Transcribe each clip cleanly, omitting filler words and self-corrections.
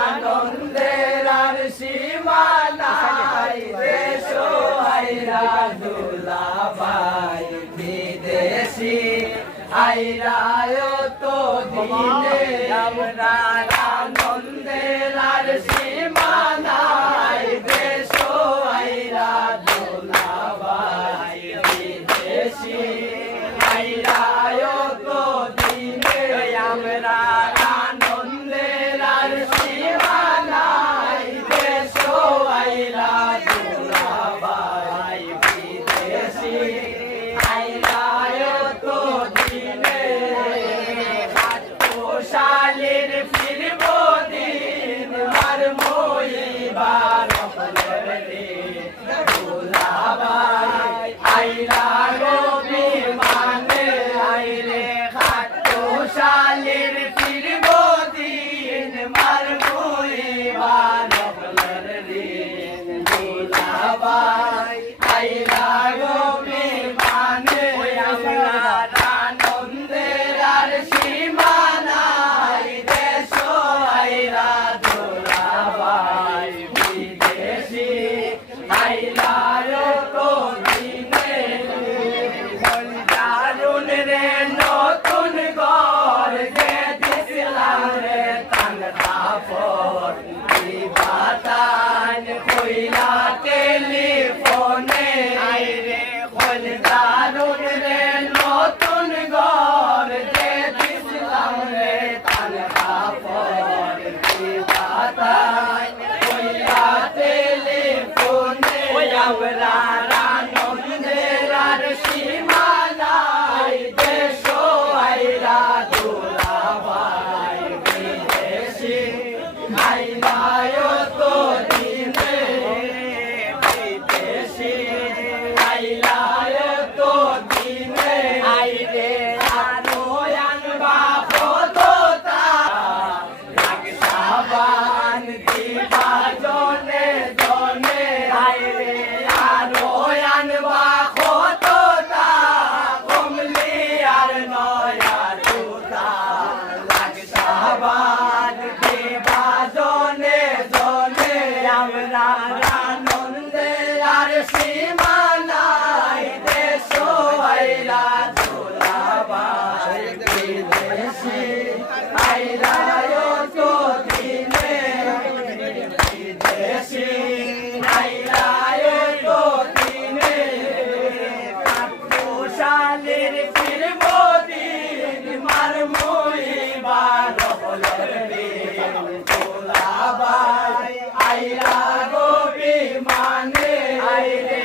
আনন্দের আর সীমা নাই দেশ আইরা দুলাভাই বিদেশি আইরা তো দিনে আমরা আনন্দের আর সীমা নাই দেশ আইরা দুলাভাই বিদেশি আইরা তো দিনে আমরা আনন্দের আর সীমা নাই দেশ আইরা দুলাভাই বিদেশি আইরা তো দিনে শালির ফিরব দিন আর মইবার দুলাভাই আইরা গো বিমানে আইরে খাটো শালির ফিরব দিন মার মইবার দুলাভাই আইরা গো বিমানে আমার আনন্দের আর সীমা নাই দেশ আইরা দুলাভাই বিদেশি আইরা তো দিনে দারুন রে নতুন ঘর যে দিছিলাম রে তান কাপড় বাতান কইলা টেলিফোনে আইরে খোল দারুন রে নতুন ঘর যে দিছিলাম রে তান কাপড় বাতান কইলা টেলিফোনে আমরা আনন্দের আর সীমা নাই দেশ আইরা দুলাভাই বিদেশি আইরা তো দিনে বিদেশি আইরা তো দিনে আইরে আরো আনবা কতটা সাবান দিবা জনে জনে আইরে আরো আনবা কতটা কমলি আর নয়া জুতা সাবান দিবা জনে জনে আমরা আনন্দের আর সীমা নাই দেশ আইরা দুলাভাই বিদেশি আইরা তো দিনে বিদেশি আইরা তো দিনে শালির ফিরব দিন মার মইবার দুলাভাই আইরা গো বিমানে আইরে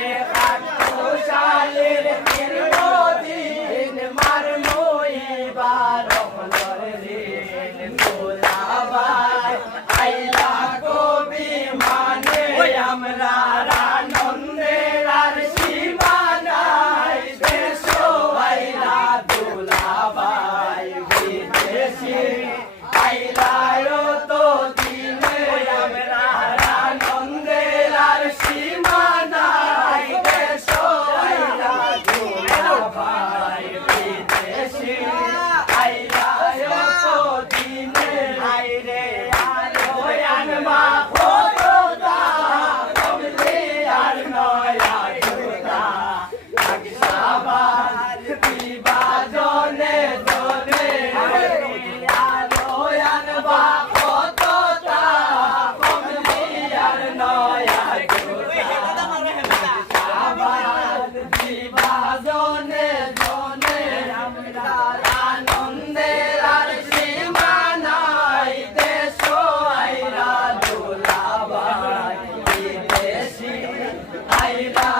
শালির ফিরব দিন মার মইবার দুলাভাই আইরা গো বিমানে আমরা আনন্দের আর সীমা নাই দেশ আইরা দুলাভাই বিদেশি আইরা তো দিনে আমরা আনন্দের আর সীমা নাই দেশ আইরা দুলাভাই বিদেশি আইরা তো দিনে আইরে আলো আনবা কতটা কমলি আর নয়া জুতা সাবান দিবা জনে জনে আলো আনবা কতটা কমলি আর নয়া জুতা সাবান দিবা জনে জনে আমরা আনন্দের আর সীমা নাই দেশ আইরা দুলাভাই বিদেশি আইরা